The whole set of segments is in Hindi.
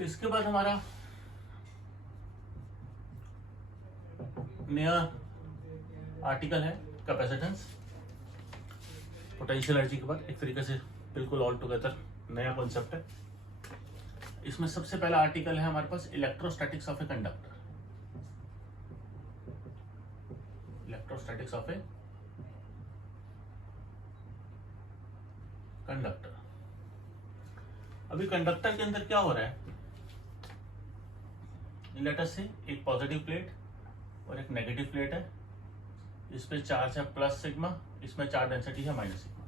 इसके बाद हमारा नया आर्टिकल है कैपेसिटेंस। पोटेंशियल एनर्जी के बाद एक तरीके से बिल्कुल ऑल टुगेदर नया कॉन्सेप्ट है। इसमें सबसे पहला आर्टिकल है हमारे पास electrostatics of a conductor. Electrostatics of a conductor. अभी कंडक्टर के अंदर क्या हो रहा है, लेट अस से एक पॉजिटिव प्लेट और एक नेगेटिव प्लेट है। इस पे चार्ज है प्लस सिग्मा, इसमें चार्ज डेंसिटी है माइनस सिग्मा।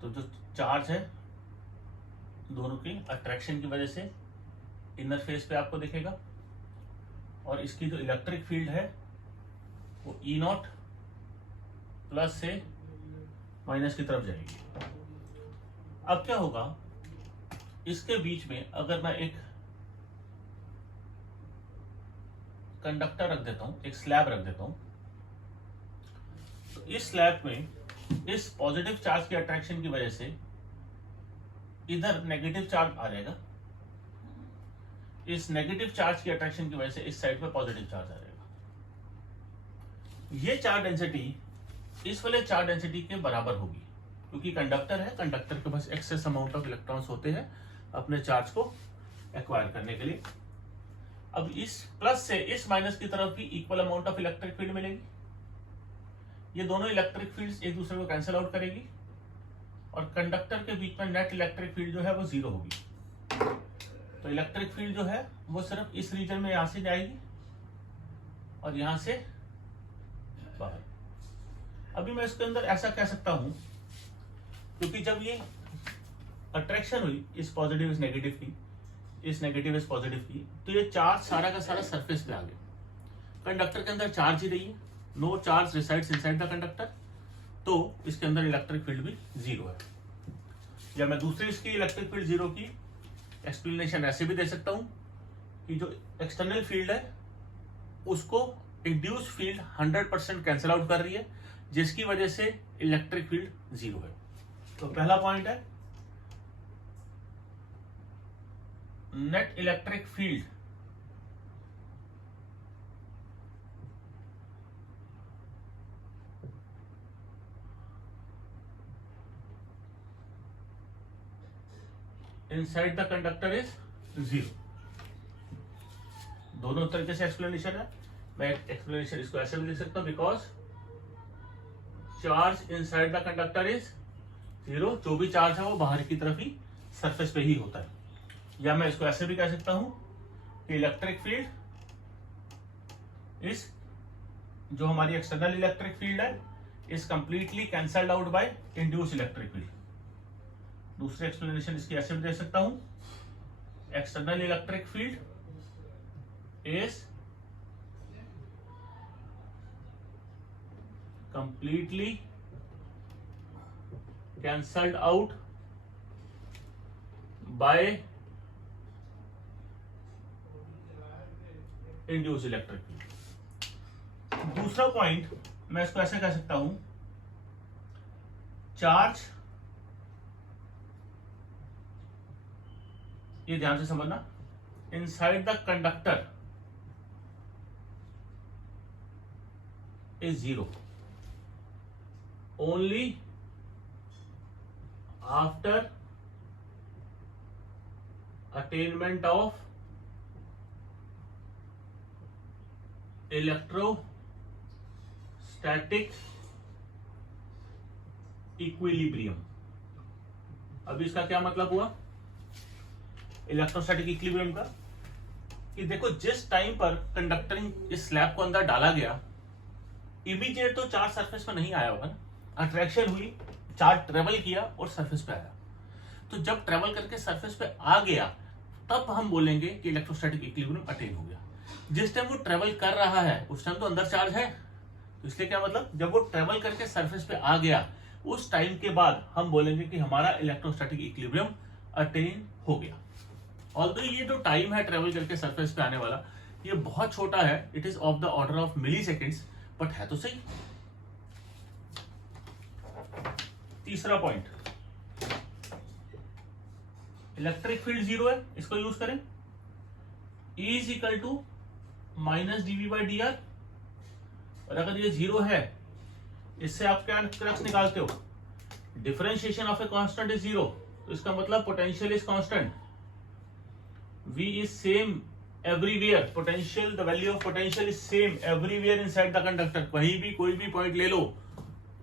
तो जो चार्ज है दोनों की अट्रैक्शन की वजह से इनर फेस पे आपको दिखेगा, और इसकी जो इलेक्ट्रिक फील्ड है वो ई नॉट प्लस से माइनस की तरफ जाएगी। अब क्या होगा, इसके बीच में अगर मैं एक कंडक्टर रख देता हूं, एक स्लैब रख देता हूं, तो इस स्लैब में इस पॉजिटिव चार्ज की अट्रैक्शन की वजह से इधर नेगेटिव चार्ज आ जाएगा, इस नेगेटिव चार्ज की अट्रैक्शन की वजह से इस साइड पे पॉजिटिव चार्ज आ जाएगा। ये चार्ज डेंसिटी इस वाले चार्ज डेंसिटी के बराबर होगी, क्योंकि कंडक्टर है, कंडक्टर के पास एक्सेस अमाउंट ऑफ इलेक्ट्रॉन्स होते हैं अपने चार्ज को एक्वायर करने के लिए। अब इस प्लस से इस माइनस की तरफ भी equal amount of electric field मिलेगी। ये दोनों इलेक्ट्रिक फील्ड्स एक दूसरे को कैंसिल आउट करेगी, और कंडक्टर के बीच में नेट इलेक्ट्रिक फील्ड जो है वो जीरो होगी। तो इलेक्ट्रिक फील्ड जो है वो सिर्फ इस रीजन में यहां से जाएगी और यहां से बाहर। अभी मैं इसके अंदर ऐसा कह सकता हूं, क्योंकि जब ये अट्रैक्शन हुई इस पॉजिटिव इस नेगेटिव की, इस नेगेटिव इस पॉजिटिव की, तो ये चार्ज सारा का सारा सरफेस पे आ गया। कंडक्टर के अंदर चार्ज ही नहीं है, no charge resides inside the conductor, तो इसके अंदर इलेक्ट्रिक फील्ड भी जीरो है। या मैं दूसरी इसकी इलेक्ट्रिक फील्ड जीरो की एक्सप्लेनेशन ऐसे भी दे सकता हूं कि जो एक्सटर्नल फील्ड है उसको इंड्यूस फील्ड 100% कैंसिल आउट कर रही है, जिसकी वजह से इलेक्ट्रिक फील्ड जीरो है। तो पहला पॉइंट है net electric field inside the conductor is zero. दोनों तरीके से एक्सप्लेनेशन है। मैं एक्सप्लेनेशन इसको ऐसे भी लिख सकता हूं, because charge inside the conductor is zero. जो भी चार्ज है वो बाहर की तरफ ही सरफेस पे ही होता है। या मैं इसको ऐसे भी कह सकता हूं कि इलेक्ट्रिक फील्ड इस जो हमारी एक्सटर्नल इलेक्ट्रिक फील्ड है is completely cancelled out by induce electric field. दूसरी एक्सप्लेनेशन इसकी ऐसे भी दे सकता हूं, external electric field is completely cancelled out by induce electric field. दूसरा पॉइंट मैं इसको ऐसे कह सकता हूं, चार्ज, ये ध्यान से समझना, inside the conductor is zero only after attainment of electrostatic equilibrium. अभी इसका क्या मतलब हुआ इलेक्ट्रोस्टैटिक इक्विलिब्रियम का, कि देखो जिस टाइम पर कंडक्टरिंग इस स्लैब को अंदर डाला गया, इमीडिएट तो चार्ज सरफेस पर नहीं आया होगा ना, अट्रैक्शन हुई, चार्ज ट्रेवल किया और सरफेस पे आया। तो जब ट्रेवल करके सरफेस पे आ गया तब हम बोलेंगे कि इलेक्ट्रोस्टैटिक इक्विलिब्रियम अटेन हो गया। जिस टाइम वो ट्रेवल कर रहा है उस टाइम तो अंदर चार्ज है, तो इसलिए क्या मतलब, जब वो ट्रेवल करके सरफेस पे आ गया उस टाइम के बाद हम बोलेंगे कि हमारा इलेक्ट्रोस्टैटिक इक्विलिब्रियम अटेन हो गया। ऑल्दो ये जो टाइम है ट्रेवल करके सरफेस पे आने वाला ये बहुत छोटा है, it is of the order of milliseconds, but है तो सही। तीसरा पॉइंट, इलेक्ट्रिक फील्ड जीरो है, इसको यूज करें। E is equal to minus dV by D R, और अगर ये जीरो है, इससे आप क्या क्रक्स निकालते हो, differentiation of a constant is zero, तो इसका मतलब potential is constant, V is same everywhere, potential, the value of potential is same everywhere inside the conductor, कहीं भी कोई भी पॉइंट ले लो,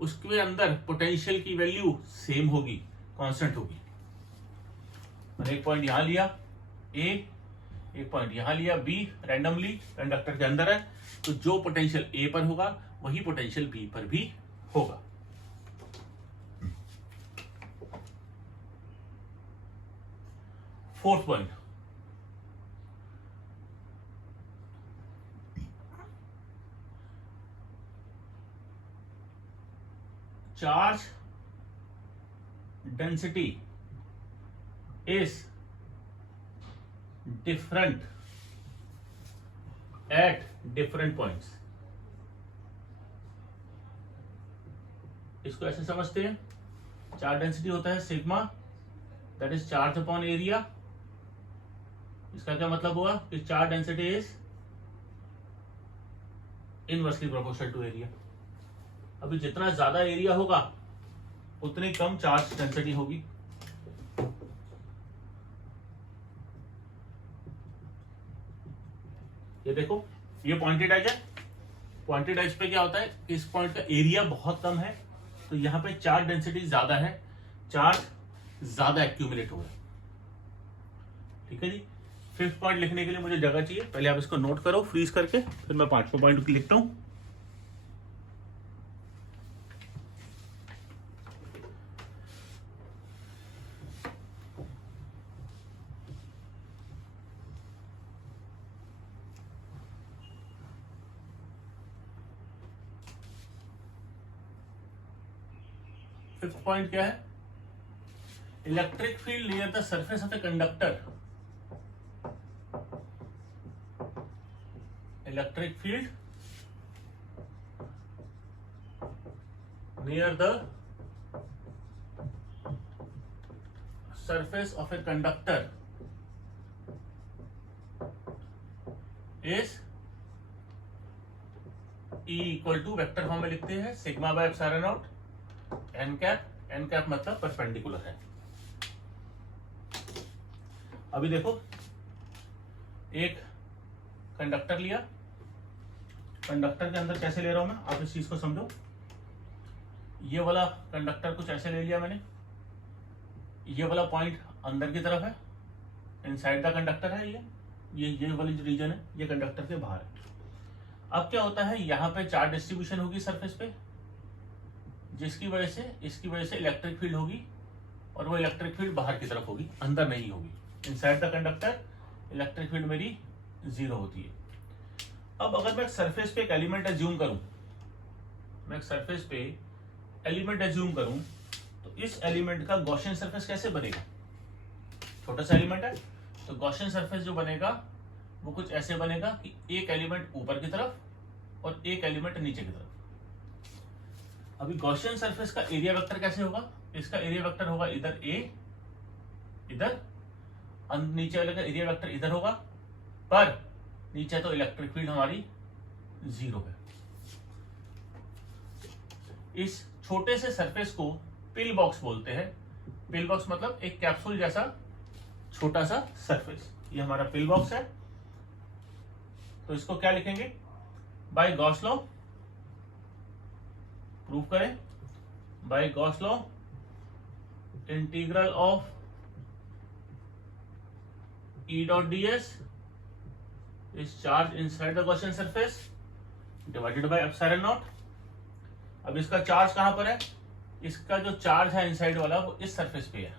उसके अंदर पोटेंशियल की वैल्यू सेम होगी, कांस्टेंट होगी। और एक पॉइंट यहां लिया A, एक पॉइंट यहां लिया B, रैंडमली कंडक्टर के अंदर है, तो जो पोटेंशियल A पर होगा वही पोटेंशियल B पर भी होगा। Fourth point, charge density is different at different points. इसको ऐसे समझते हैं, चार्ज डेंसिटी होता है sigma, that is charge upon area. इसका क्या मतलब हुआ कि charge density is inversely proportional to area. अभी जितना ज्यादा एरिया होगा उतनी कम चार्ज डेंसिटी होगी। ये देखो, ये पॉइंटेड एज है, पॉइंटेड एज पे क्या होता है, इस पॉइंट का एरिया बहुत कम है, तो यहां पे चार्ज डेंसिटी ज्यादा है, चार्ज ज्यादा एक्यूमुलेट हो रहा है। ठीक है जी। फिफ्थ पॉइंट लिखने के लिए मुझे जगह चाहिए, पहले आप इसको नोट करो फ्रीज करके, फिर मैं पांचवा पॉइंट लिखता हूं। फिफ्थ पॉइंट क्या है, electric field near the surface of a conductor, electric field near the surface of a conductor is E equal to, vector form में लिखते हैं, sigma by epsilon naught N cap, N cap मतलब परपेंडिकुलर है। अभी देखो, एक कंडक्टर लिया, कंडक्टर के अंदर कैसे ले रहा हूं मैं, आप इस चीज को समझो। ये वाला कंडक्टर कुछ ऐसे ले लिया मैंने, ये वाला पॉइंट अंदर की तरफ है, इनसाइड द कंडक्टर है, ये वाली जो रीजन है ये कंडक्टर के बाहर है। अब क्या होता है, यहां पे चार्ज डिस्ट्रीब्यूशन होगी सरफेस पे, जिसकी वजह से इसकी वजह से इलेक्ट्रिक फील्ड होगी, और वो इलेक्ट्रिक फील्ड बाहर की तरफ होगी, अंदर नहीं होगी। Inside the conductor electric field मेरी जीरो होती है। अब अगर मैं सरफेस पे एक एलिमेंट एज्यूम करूं, मैं एक सरफेस पे एलिमेंट एज्यूम करूं, तो इस एलिमेंट का गॉसियन सरफेस कैसे बनेगा, छोटा सा एलिमेंट है, तो गॉसियन सरफेस जो बनेगा वो कुछ ऐसे बनेगा कि एक एलिमेंट ऊपर की तरफ और एक एलिमेंट नीचे की तरफ। अभी गॉसियन सरफेस का एरिया वेक्टर कैसे होगा, इसका एरिया वेक्टर होगा इधर A, इधर नीचे वाले का एरिया वेक्टर इधर होगा, पर नीचे तो इलेक्ट्रिक फील्ड हमारी जीरो है। इस छोटे से सरफेस को पिल बॉक्स बोलते हैं। पिल बॉक्स मतलब एक कैप्सूल जैसा छोटा सा सरफेस, ये हमारा पिल बॉक्स है। तो इसको क्या लिखेंगे, बाय गॉस लॉ, प्रूव करें, by Gauss law integral of E dot ds is charge inside the Gaussian surface divided by epsilon naught। अब इसका चार्ज कहां पर है, इसका जो चार्ज है इनसाइड वाला वो इस सरफेस पे है,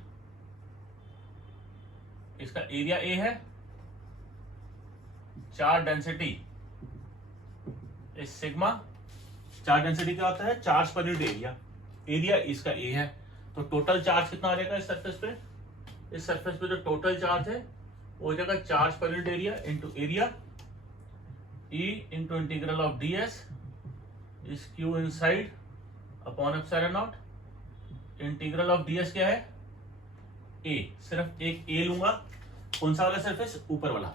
इसका एरिया A है, चार्ज डेंसिटी इस सिग्मा, चार्ज डेंसिटी क्या होता है, charge per unit area, area इसका A है, तो टोटल चार्ज कितना आ जाएगा इस सरफेस पे, इस सरफेस पे जो टोटल चार्ज है वो हो जाएगा charge per unit area into area, E into integral of ds is Q inside upon epsilon not. Integral of ds क्या है, ए, सिर्फ एक ए लूंगा। कौन सा वाला सरफेस? ऊपर वाला,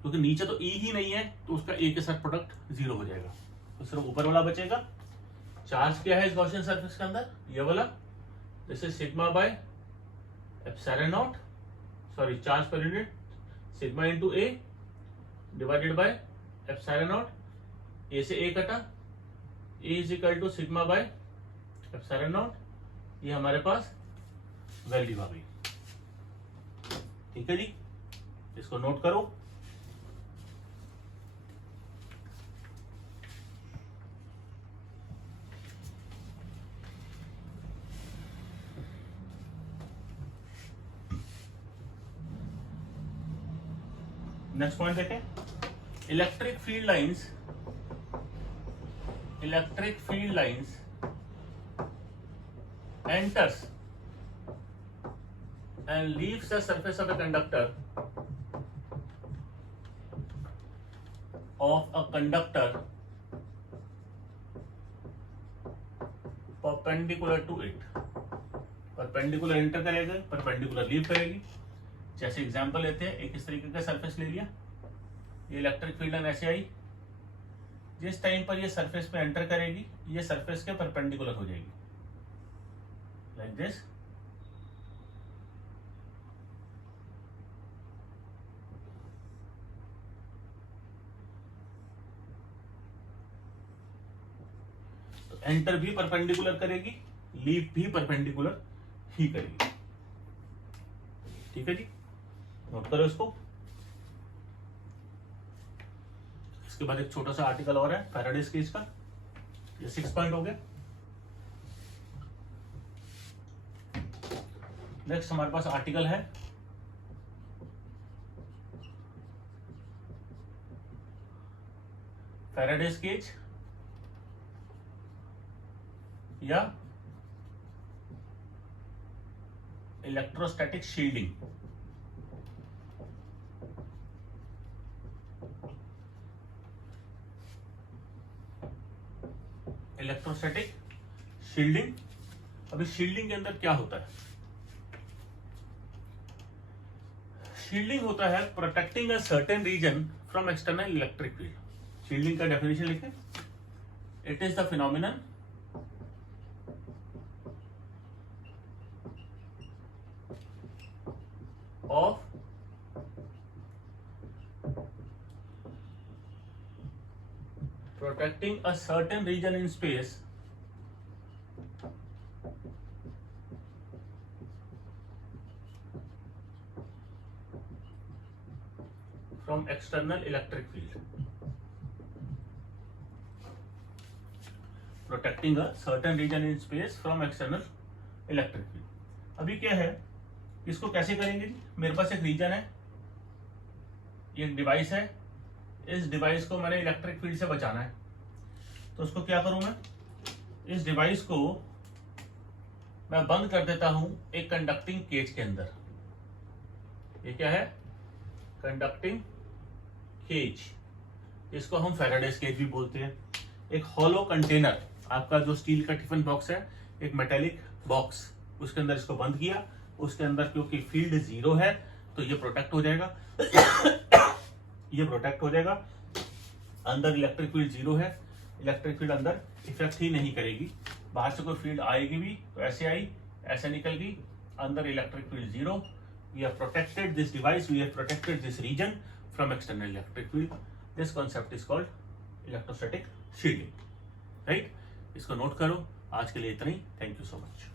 क्योंकि नीचे तो ई ही नहीं है, तो उसका ए के साथ प्रोडक्ट जीरो हो जाएगा, तो सिर्फ ऊपर वाला बचेगा। चार्ज क्या है इस गॉसियन सरफेस के अंदर? ये वाला, this is sigma by epsilon not, sorry charge per unit sigma into A divided by epsilon not. A से ए कटा, A is equal to sigma by epsilon not. ये हमारे पास वैल्यू आ गई। ठीक है जी, इसको नोट करो। नेक्स्ट पॉइंट देखें, electric field lines enters and leaves the surface of a conductor perpendicular to it। Perpendicular enter करेगा, परपेंडिकुलर लीव करेगी। जैसे एग्जांपल लेते हैं, एक इस तरीके का सरफेस ले लिया, ये इलेक्ट्रिक फील्ड लाइन ऐसे आई, जिस टाइम पर ये सरफेस पे एंटर करेगी ये सरफेस के परपेंडिकुलर हो जाएगी, लाइक दिस। तो एंटर भी परपेंडिकुलर करेगी, लीव भी परपेंडिकुलर ही करेगी। ठीक है जी, नोट करो इसको। इसके बाद एक छोटा सा आर्टिकल और है फैराडेज केज का, ये 6 पॉइंट हो गया। नेक्स्ट हमारे पास आर्टिकल है फैराडेज केज या इलेक्ट्रोस्टैटिक शील्डिंग। Electrostatic shielding. अभी शील्डिंग के अंदर क्या होता है? शील्डिंग होता है protecting a certain region from external electric field. Shielding का डेफिनेशन लिखें, it is the phenomenon of protecting a certain region in space from external electric field। Protecting a certain region in space from external electric field। अभी क्या है, इसको कैसे करेंगे जी? मेरे पास एक रीजन है, ये एक डिवाइस है, इस डिवाइस को मैंने इलेक्ट्रिक फील्ड से बचाना है, तो उसको क्या करूं मैं? इस डिवाइस को मैं बंद कर देता हूं एक कंडक्टिंग केज के अंदर। ये क्या है? कंडक्टिंग केज, इसको हम फैराडेज केज भी बोलते हैं। एक हॉलो कंटेनर, आपका जो स्टील का टिफिन बॉक्स है, एक मेटेलिक बॉक्स, उसके अंदर इसको बंद किया, उसके अंदर क्योंकि फील्ड जीरो है तो ये प्रोटेक्ट हो जाएगा ये प्रोटेक्ट हो जाएगा। अंदर इलेक्ट्रिक फील्ड जीरो है, इलेक्ट्रिक फील्ड अंदर इफेक्ट ही नहीं करेगी। बाहर से कोई फील्ड आएगी भी तो ऐसे आई, ऐसे निकल गई, अंदर electric field zero. We have protected this device, we have protected this region from external electric field. This concept is called electrostatic shielding, right? इसको नोट करो। आज के लिए इतना ही, थैंक यू सो मच।